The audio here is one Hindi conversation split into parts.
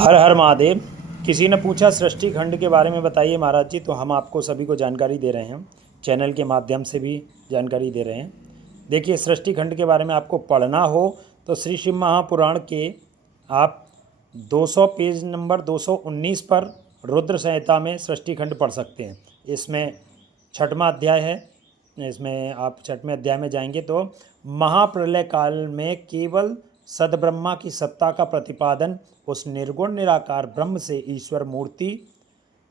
हर हर महादेव। किसी ने पूछा सृष्टि खंड के बारे में बताइए महाराज जी, तो हम आपको सभी को जानकारी दे रहे हैं, चैनल के माध्यम से भी जानकारी दे रहे हैं। देखिए, सृष्टि खंड के बारे में आपको पढ़ना हो तो श्री शिव महापुराण के आप 200 पेज नंबर 219 पर रुद्र संहिता में सृष्टि खंड पढ़ सकते हैं। इसमें छठवां अध्याय है। इसमें आप छठवें अध्याय में जाएंगे तो महाप्रलय काल में केवल सदब्रह्मा की सत्ता का प्रतिपादन, उस निर्गुण निराकार ब्रह्म से ईश्वर मूर्ति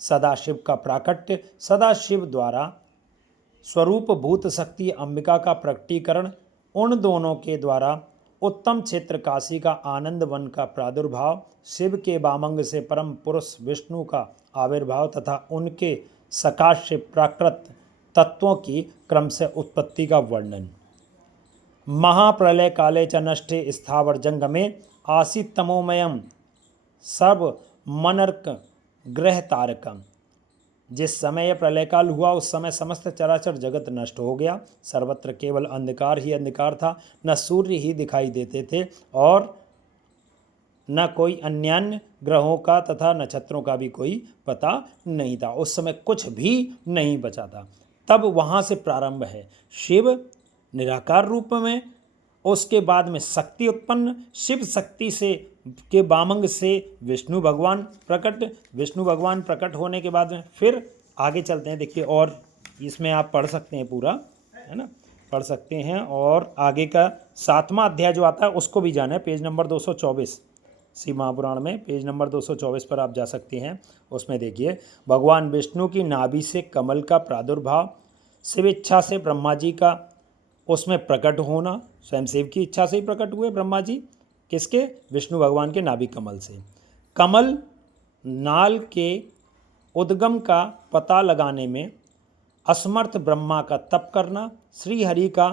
सदाशिव का प्राकट्य, सदाशिव द्वारा स्वरूप भूत शक्ति अंबिका का प्रकटीकरण, उन दोनों के द्वारा उत्तम क्षेत्र काशी का आनंद वन का प्रादुर्भाव, शिव के वामंग से परम पुरुष विष्णु का आविर्भाव तथा उनके सकाश प्राकृत तत्वों की क्रम से उत्पत्ति का वर्णन। महाप्रलय काले च नष्टे स्थावर जंगमे आसीत् तमोमयम सर्व मनर्क ग्रह तारकम। जिस समय यह प्रलय काल हुआ उस समय समस्त चराचर जगत नष्ट हो गया। सर्वत्र केवल अंधकार ही अंधकार था। न सूर्य ही दिखाई देते थे और न कोई अन्यान्य ग्रहों का तथा नक्षत्रों का भी कोई पता नहीं था। उस समय कुछ भी नहीं बचा था। तब वहाँ से प्रारंभ है। शिव निराकार रूप में, उसके बाद में शक्ति उत्पन्न, शिव शक्ति से के वामंग से विष्णु भगवान प्रकट, विष्णु भगवान प्रकट होने के बाद में फिर आगे चलते हैं। देखिए, और इसमें आप पढ़ सकते हैं पूरा, है ना, पढ़ सकते हैं। और आगे का 7वां अध्याय जो आता है उसको भी जाना है, पेज नंबर 224 शिव महापुराण में पेज नंबर 224 पर आप जा सकते हैं। उसमें देखिए, भगवान विष्णु की नाभि से कमल का प्रादुर्भाव, शिव इच्छा से ब्रह्मा जी का उसमें प्रकट होना, स्वयं शिव की इच्छा से ही प्रकट हुए ब्रह्मा जी, किसके? विष्णु भगवान के नाभि कमल से। कमल नाल के उद्गम का पता लगाने में असमर्थ ब्रह्मा का तप करना, श्री हरि का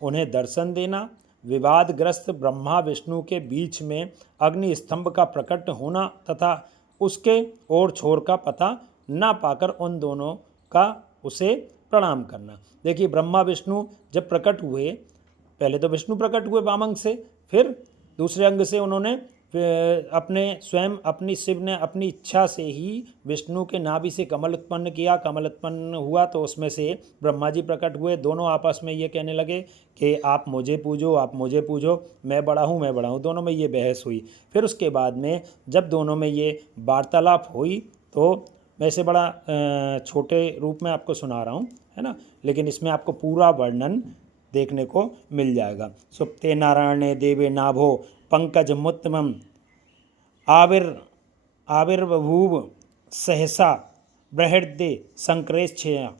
उन्हें दर्शन देना, विवादग्रस्त ब्रह्मा विष्णु के बीच में अग्नि स्तंभ का प्रकट होना तथा उसके ओर छोर का पता ना पाकर उन दोनों का उसे प्रणाम करना। देखिए, ब्रह्मा विष्णु जब प्रकट हुए, पहले तो विष्णु प्रकट हुए वामंग से, फिर दूसरे अंग से उन्होंने अपने स्वयं अपनी शिव ने अपनी इच्छा से ही विष्णु के नाभि से कमल उत्पन्न किया। कमल उत्पन्न हुआ तो उसमें से ब्रह्मा जी प्रकट हुए। दोनों आपस में ये कहने लगे कि आप मुझे पूजो, आप मुझे पूजो, मैं बड़ा हूँ, मैं बड़ा हूँ। दोनों में ये बहस हुई। फिर उसके बाद में जब दोनों में ये वार्तालाप हुई तो मैं इसे बड़ा छोटे रूप में आपको सुना रहा हूँ, है ना, लेकिन इसमें आपको पूरा वर्णन देखने को मिल जाएगा। सुप्ते नारायणे देवे नाभो पंकज मुत्तमम आविर्बभूव सहसा बृहद्दे शंकरेच्छया।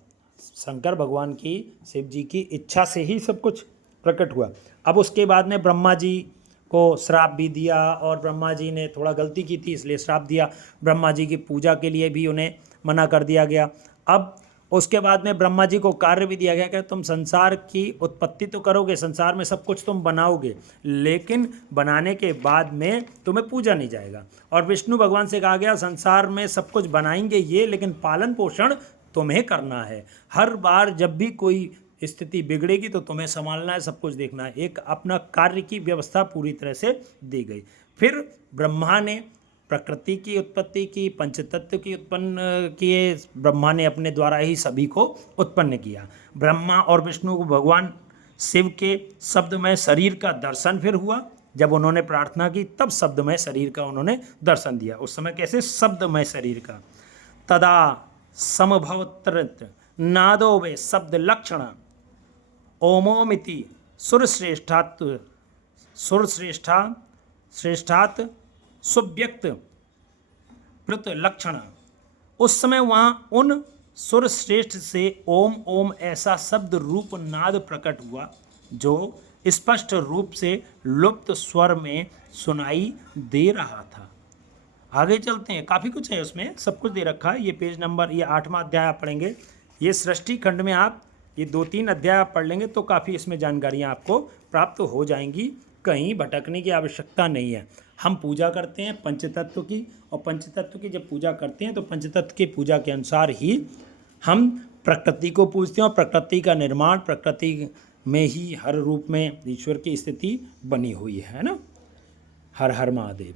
शंकर भगवान की, शिव जी की इच्छा से ही सब कुछ प्रकट हुआ। अब उसके बाद में ब्रह्मा जी को श्राप भी दिया और ब्रह्मा जी ने थोड़ा गलती की थी इसलिए श्राप दिया। ब्रह्मा जी की पूजा के लिए भी उन्हें मना कर दिया गया। अब उसके बाद में ब्रह्मा जी को कार्य भी दिया गया कि तुम संसार की उत्पत्ति तो करोगे, संसार में सब कुछ तुम बनाओगे, लेकिन बनाने के बाद में तुम्हें पूजा नहीं जाएगा। और विष्णु भगवान से कहा गया संसार में सब कुछ बनाएंगे ये, लेकिन पालन पोषण तुम्हें करना है। हर बार जब भी कोई स्थिति बिगड़ेगी तो तुम्हें संभालना है, सब कुछ देखना है। एक अपना कार्य की व्यवस्था पूरी तरह से दी गई। फिर ब्रह्मा ने प्रकृति की उत्पत्ति की, पंचतत्व की उत्पन्न किए। ब्रह्मा ने अपने द्वारा ही सभी को उत्पन्न किया। ब्रह्मा और विष्णु को भगवान शिव के शब्दमय शरीर का दर्शन फिर हुआ। जब उन्होंने प्रार्थना की तब शब्दमय शरीर का उन्होंने दर्शन दिया। उस समय कैसे? शब्दमय शरीर का। तदा समभवत्रत नादो वे शब्द लक्षण ओमोमिति श्रेष्ठात सुव्यक्त प्रत लक्षण। उस समय वहाँ उन सुर श्रेष्ठ से ओम ओम ऐसा शब्द रूप नाद प्रकट हुआ जो स्पष्ट रूप से लुप्त स्वर में सुनाई दे रहा था। आगे चलते हैं, काफ़ी कुछ है उसमें, सब कुछ दे रखा है। ये पेज नंबर, ये 8वां अध्याय आप पढ़ेंगे। ये सृष्टि खंड में आप ये 2-3 अध्याय आप पढ़ लेंगे तो काफ़ी इसमें जानकारियाँ आपको प्राप्त हो जाएंगी। कहीं भटकने की आवश्यकता नहीं है। हम पूजा करते हैं पंचतत्व की, और पंचतत्व की जब पूजा करते हैं तो पंचतत्व की पूजा के अनुसार ही हम प्रकृति को पूजते हैं, और प्रकृति का निर्माण, प्रकृति में ही हर रूप में ईश्वर की स्थिति बनी हुई है ना। हर हर महादेव।